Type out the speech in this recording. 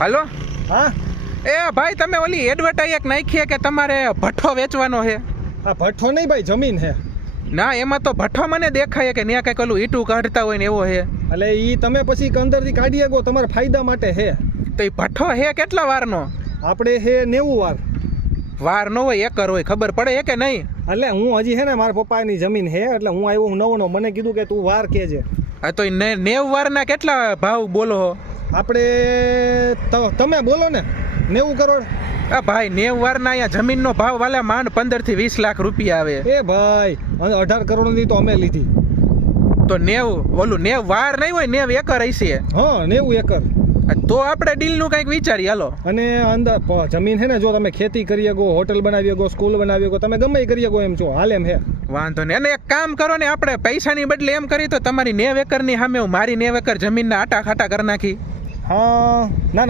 હાલો હા એ ભાઈ તમે ઓલી એડવર્ટાઈઝ એક નાખી કે તમારે ભઠ્ઠો વેચવાનો છે? આ ભઠ્ઠો નહીં ભાઈ, જમીન હે. ના એમાં તો ભઠ્ઠો મને દેખાય કે ત્યાં કંઈક ઓલું ઈંટું કાઢતા હોય ને એવો છે. એટલે ઈ તમે પછી અંદરથી કાઢી શકો, તમારા ફાયદા માટે હે. તો એ ભઠ્ઠો હે કેટલા વારનો? આપણે હે 90 વાર. વાર નો હોય એકર હોય, ખબર પડે કે નહીં? એટલે હું હજી હે ને મારા પપ્પાની જમીન હે, એટલે હું આવ્યો હું નવો, મને કીધું કે તું વાર કેજે. હા તો 90 વારના કેટલા ભાવ બોલો? આપણે તમે બોલો ને 90 કરોડ. આ ભાઈ 90 વારના અહીંયા જમીનનો ભાવ વાલા માંડ 15 થી 20 લાખ રૂપિયા આવે. એ ભાઈ 18 કરોડની તો અમે લીધી. તો 90 ઓલું 90 વાર નહીં હોય, 90 એકર હશે. હા 90 એકર. તો આપણે ડીલનું કંઈક વિચારીએ હાલો. અને અંદર જમીન હે ને, જો તમે ખેતી કરી શકો, હોટલ બનાવી શકો, સ્કૂલ બનાવી શકો, તમે ગમે કરી શકો એમ છો, હાલ એમ હે. વાંધો નહીં. અને એક કામ કરો ને, આપણે પૈસાની બદલે એમ કરી તો તમારી 90 એકરની સામે હું મારી 90 એકર જમીનના આટા ખાટા કરી નાખી. હા ના